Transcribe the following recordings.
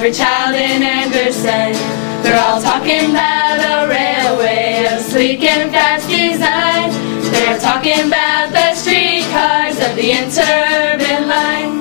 every child in Anderson. They're all talking about a railway of sleek and fast design. They're talking about the streetcars of the interurban line.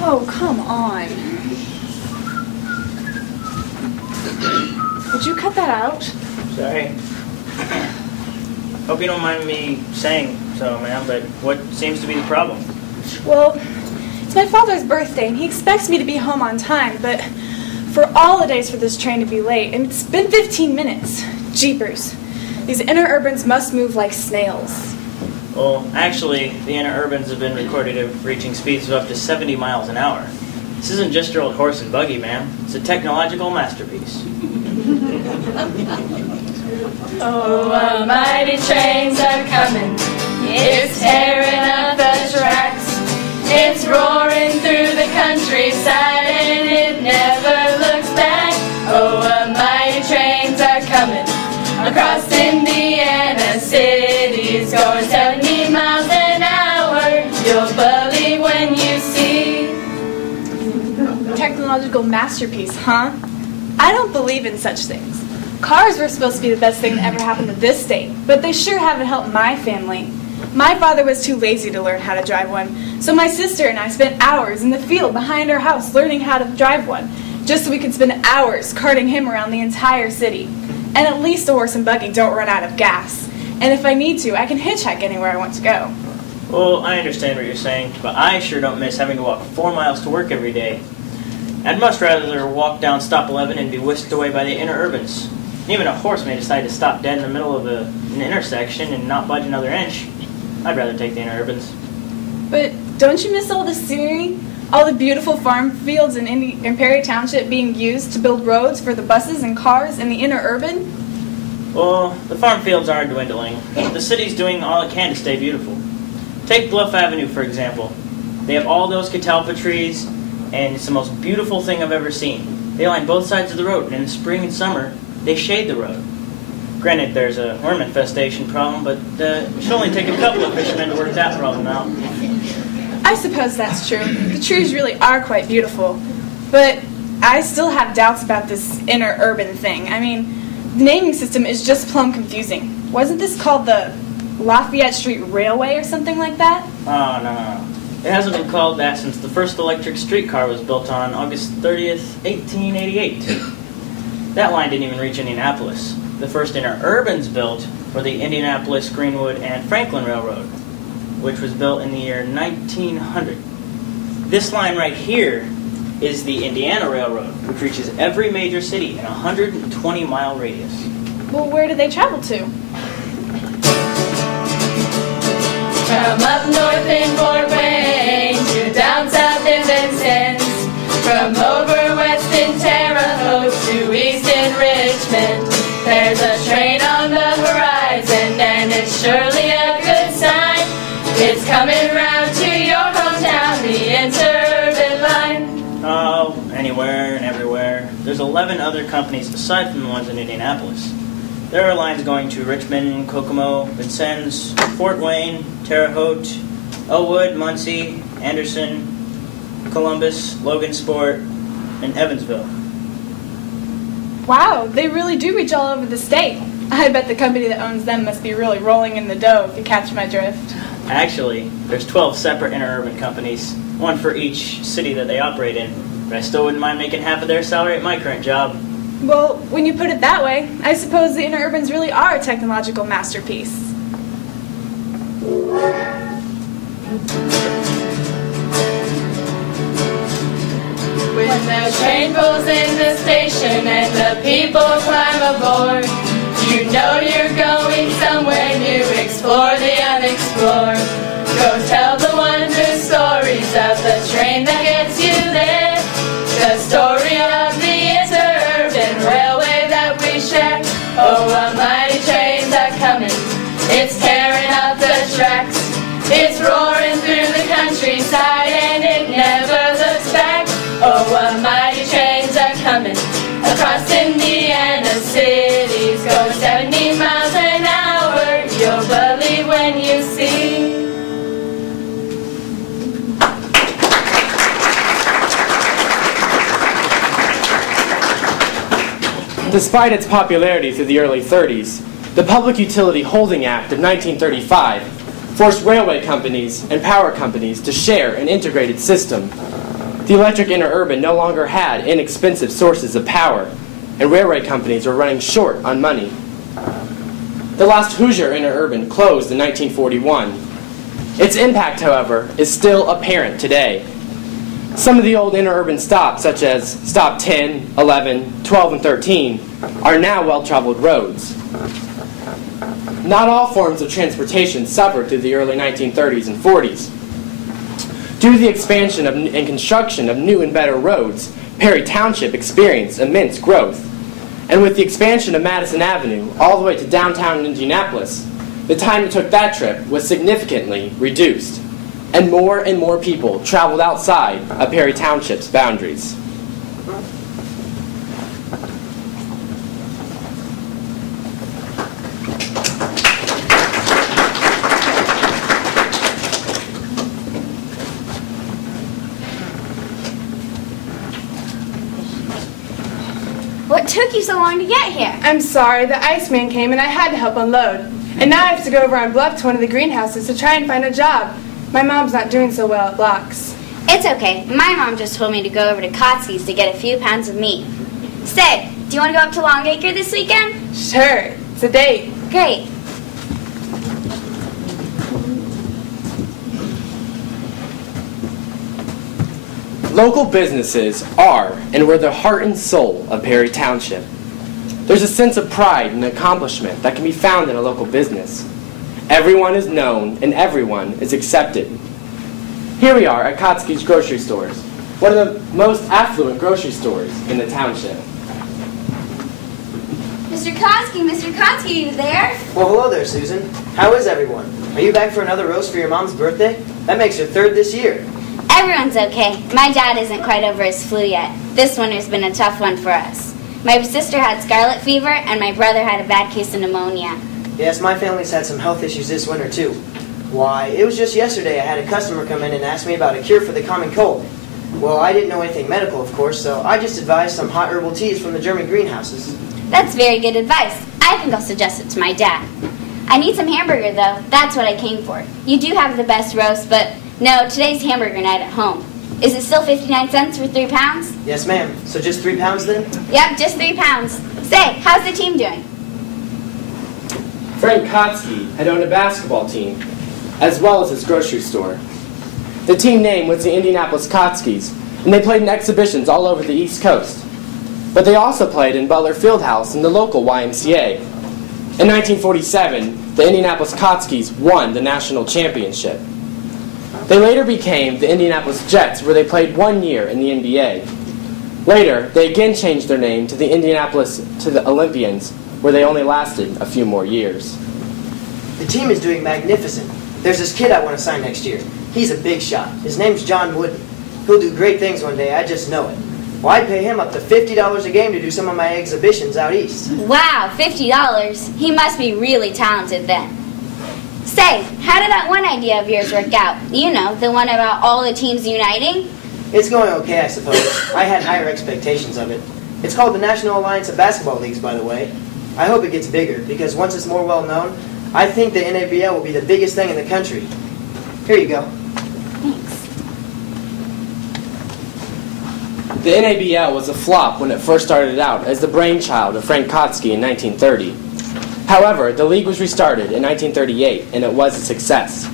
Oh, come on. Would you cut that out? Sorry. Hope you don't mind me saying so, ma'am, but what seems to be the problem? Well, it's my father's birthday, and he expects me to be home on time, but for all the days for this train to be late, and it's been 15 minutes. Jeepers. These interurbans must move like snails. Well, actually, the interurbans have been recorded of reaching speeds of up to 70 miles an hour. This isn't just your old horse and buggy, ma'am. It's a technological masterpiece. Oh, mighty trains are coming. It's tearing up the tracks. It's roaring through the countryside and it never looks back. Oh, mighty trains are coming across Indiana cities, going 70 miles an hour. You'll believe when you see. Technological masterpiece, huh? I don't believe in such things. Cars were supposed to be the best thing that ever happened to this state, but they sure haven't helped my family. My father was too lazy to learn how to drive one, so my sister and I spent hours in the field behind our house learning how to drive one, just so we could spend hours carting him around the entire city. And at least a horse and buggy don't run out of gas. And if I need to, I can hitchhike anywhere I want to go. Well, I understand what you're saying, but I sure don't miss having to walk 4 miles to work every day. I'd much rather walk down Stop 11 and be whisked away by the interurbans. Even a horse may decide to stop dead in the middle of an intersection and not budge another inch. I'd rather take the interurbans. But don't you miss all the scenery? All the beautiful farm fields in Preya Township being used to build roads for the buses and cars in the interurban? Well, the farm fields are dwindling. The city's doing all it can to stay beautiful. Take Bluff Avenue, for example. They have all those catalpa trees, and it's the most beautiful thing I've ever seen. They line both sides of the road, and in the spring and summer, they shade the road. Granted, there's a worm infestation problem, but it should only take a couple of fishermen to work that problem out. I suppose that's true. The trees really are quite beautiful. But I still have doubts about this interurban thing. I mean, the naming system is just plumb confusing. Wasn't this called the Lafayette Street Railway or something like that? Oh, no. It hasn't been called that since the first electric streetcar was built on August 30th, 1888. That line didn't even reach Indianapolis. The first interurbans built were the Indianapolis, Greenwood, and Franklin Railroad, which was built in the year 1900. This line right here is the Indiana Railroad, which reaches every major city in a 120-mile radius. Well, where do they travel to? From up north in Fort Wayne to down south in Vincennes, from over west in Terre Haute to east in Richmond, there's a train on the horizon and it's surely a good sign. It's coming round to your hometown, the interurban line. Oh, anywhere and everywhere. There's 11 other companies aside from the ones in Indianapolis. There are lines going to Richmond, Kokomo, Vincennes, Fort Wayne, Terre Haute, Elwood, Muncie, Anderson, Columbus, Logansport, and Evansville. Wow, they really do reach all over the state. I bet the company that owns them must be really rolling in the dough, if you catch my drift. Actually, there's 12 separate interurban companies, one for each city that they operate in, but I still wouldn't mind making half of their salary at my current job. Well, when you put it that way, I suppose the interurbans really are a technological masterpiece. When the train pulls in the station and the people climb aboard, you know you're going somewhere new, explore the unexplored. Go tell the wonder stories of the train that gets you there, the story of the interurban railway that we share. Oh, what mighty trains are coming, it's tearing up the tracks, it's roaring through the countryside and it never looks back. Oh, what mighty trains are coming across Indiana cities, go 70 miles an hour, you'll believe when you see. Despite its popularity through the early 30s, the Public Utility Holding Act of 1935 forced railway companies and power companies to share an integrated system. The electric interurban no longer had inexpensive sources of power, and railway companies were running short on money. The last Hoosier interurban closed in 1941. Its impact, however, is still apparent today. Some of the old interurban stops, such as Stop 10, 11, 12, and 13, are now well-traveled roads. Not all forms of transportation suffered through the early 1930s and 40s. Due to the expansion and construction of new and better roads, Perry Township experienced immense growth. And with the expansion of Madison Avenue all the way to downtown Indianapolis, the time it took that trip was significantly reduced, and more people traveled outside of Perry Township's boundaries. What took you so long to get here? I'm sorry, the Iceman came and I had to help unload. And now I have to go over on Bluff to one of the greenhouses to try and find a job. My mom's not doing so well at blocks. It's okay. My mom just told me to go over to Kotzky's to get a few pounds of meat. Say, do you want to go up to Longacre this weekend? Sure, it's a date. Great. Local businesses are and were the heart and soul of Perry Township. There's a sense of pride and accomplishment that can be found in a local business. Everyone is known and everyone is accepted. Here we are at Kotzky's grocery stores, one of the most affluent grocery stores in the township. Mr. Kotzky, are you there? Well, hello there, Susan. How is everyone? Are you back for another roast for your mom's birthday? That makes her third this year. Everyone's okay. My dad isn't quite over his flu yet. This winter's been a tough one for us. My sister had scarlet fever, and my brother had a bad case of pneumonia. Yes, my family's had some health issues this winter, too. Why, it was just yesterday I had a customer come in and ask me about a cure for the common cold. Well, I didn't know anything medical, of course, so I just advised some hot herbal teas from the German greenhouses. That's very good advice. I think I'll suggest it to my dad. I need some hamburger, though. That's what I came for. You do have the best roast, but no, today's hamburger night at home. Is it still 59 cents for 3 pounds? Yes, ma'am. So just 3 pounds then? Yep, just 3 pounds. Say, how's the team doing? Frank Kotzky had owned a basketball team, as well as his grocery store. The team name was the Indianapolis Kotzkys, and they played in exhibitions all over the East Coast. But they also played in Butler Fieldhouse and the local YMCA. In 1947, the Indianapolis Kotzkys won the national championship. They later became the Indianapolis Jets, where they played 1 year in the NBA. Later, they again changed their name to the Olympians, where they only lasted a few more years. The team is doing magnificent. There's this kid I want to sign next year. He's a big shot. His name's John Wooden. He'll do great things one day, I just know it. Well, I'd pay him up to $50 a game to do some of my exhibitions out east. Wow, $50? He must be really talented then. Say, how did that one idea of yours work out? You know, the one about all the teams uniting? It's going okay, I suppose. I had higher expectations of it. It's called the National Alliance of Basketball Leagues, by the way. I hope it gets bigger, because once it's more well-known, I think the NABL will be the biggest thing in the country. Here you go. Thanks. The NABL was a flop when it first started out as the brainchild of Frank Kotzky in 1930. However, the league was restarted in 1938, and it was a success.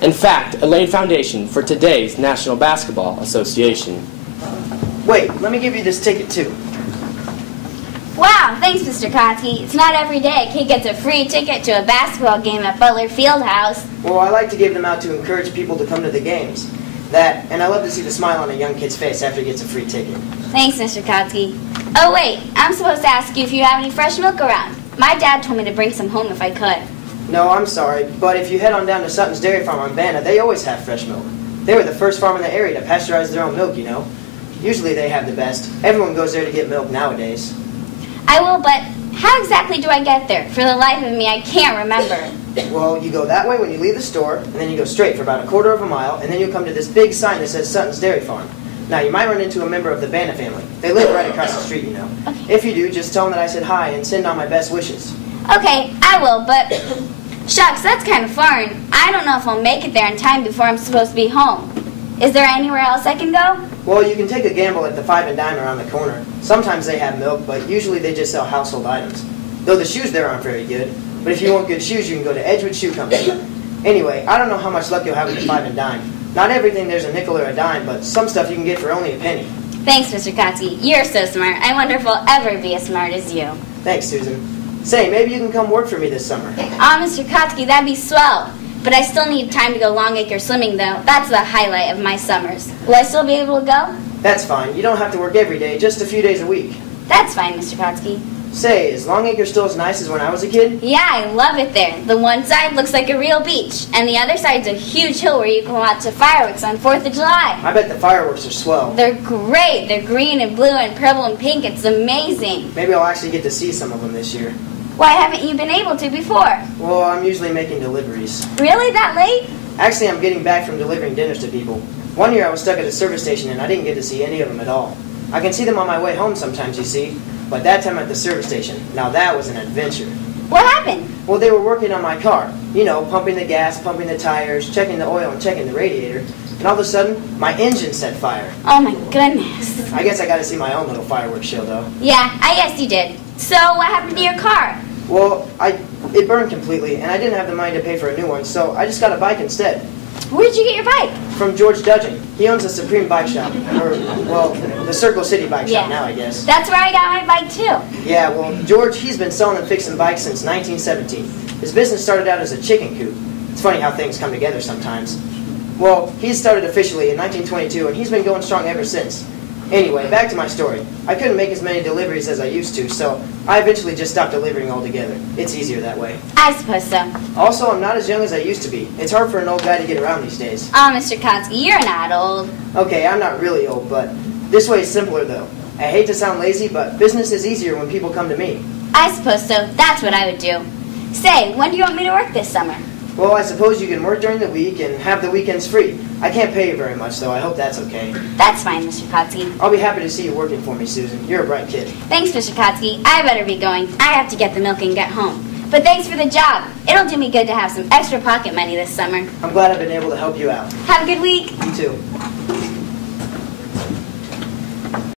In fact, it laid foundation for today's National Basketball Association. Wait, let me give you this ticket, too. Wow, thanks, Mr. Kotzky. It's not every day a kid gets a free ticket to a basketball game at Butler Fieldhouse. Well, I like to give them out to encourage people to come to the games. That, and I love to see the smile on a young kid's face after he gets a free ticket. Thanks, Mr. Kotzky. Oh, wait, I'm supposed to ask you if you have any fresh milk around. My dad told me to bring some home if I could. No, I'm sorry, but if you head on down to Sutton's Dairy Farm on Banna, they always have fresh milk. They were the first farm in the area to pasteurize their own milk, you know. Usually they have the best. Everyone goes there to get milk nowadays. I will, but how exactly do I get there? For the life of me, I can't remember. Well, you go that way when you leave the store, and then you go straight for about a quarter of a mile, and then you'll come to this big sign that says Sutton's Dairy Farm. Now, you might run into a member of the Banna family. They live right across the street, you know. Okay. If you do, just tell them that I said hi and send on my best wishes. Okay, I will, but shucks, that's kind of far, and I don't know if I'll make it there in time before I'm supposed to be home. Is there anywhere else I can go? Well, you can take a gamble at the 5 and Dime around the corner. Sometimes they have milk, but usually they just sell household items. Though the shoes there aren't very good. But if you want good shoes, you can go to Edgewood Shoe Company. Anyway, I don't know how much luck you'll have with the 5 and Dime. Not everything there's a nickel or a dime, but some stuff you can get for only a penny. Thanks, Mr. Kotsky. You're so smart. I wonder if I'll ever be as smart as you. Thanks, Susan. Say, maybe you can come work for me this summer. Aw, Mr. Kotsky, that'd be swell. But I still need time to go Longacre swimming, though. That's the highlight of my summers. Will I still be able to go? That's fine. You don't have to work every day, just a few days a week. That's fine, Mr. Kotsky. Say, is Longacre still as nice as when I was a kid? Yeah, I love it there. The one side looks like a real beach, and the other side's a huge hill where you can watch the fireworks on 4th of July. I bet the fireworks are swell. They're great. They're green and blue and purple and pink. It's amazing. Maybe I'll actually get to see some of them this year. Why haven't you been able to before? Well, I'm usually making deliveries. Really? That late? Actually, I'm getting back from delivering dinners to people. One year I was stuck at a service station and I didn't get to see any of them at all. I can see them on my way home sometimes, you see, but that time at the service station, now that was an adventure. What happened? Well, they were working on my car. You know, pumping the gas, pumping the tires, checking the oil, and checking the radiator. And all of a sudden, my engine set fire. Oh my goodness. I guess I got to see my own little fireworks show, though. Yeah, I guess you did. So what happened to your car? Well, it burned completely, and I didn't have the money to pay for a new one, so I just got a bike instead. Where'd you get your bike? From George Dudgeon. He owns a Supreme Bike Shop. Or, well, the Circle City Bike Shop now, I guess. That's where I got my bike, too. Yeah, well, George, he's been selling and fixing bikes since 1917. His business started out as a chicken coop. It's funny how things come together sometimes. Well, he started officially in 1922, and he's been going strong ever since. Anyway, back to my story. I couldn't make as many deliveries as I used to, so I eventually just stopped delivering altogether. It's easier that way. I suppose so. Also, I'm not as young as I used to be. It's hard for an old guy to get around these days. Oh, Mr. Kotsky, you're not old. Okay, I'm not really old, but this way is simpler, though. I hate to sound lazy, but business is easier when people come to me. I suppose so. That's what I would do. Say, when do you want me to work this summer? Well, I suppose you can work during the week and have the weekends free. I can't pay you very much, though. I hope that's okay. That's fine, Mr. Kotsky. I'll be happy to see you working for me, Susan. You're a bright kid. Thanks, Mr. Kotsky. I better be going. I have to get the milk and get home. But thanks for the job. It'll do me good to have some extra pocket money this summer. I'm glad I've been able to help you out. Have a good week. You too.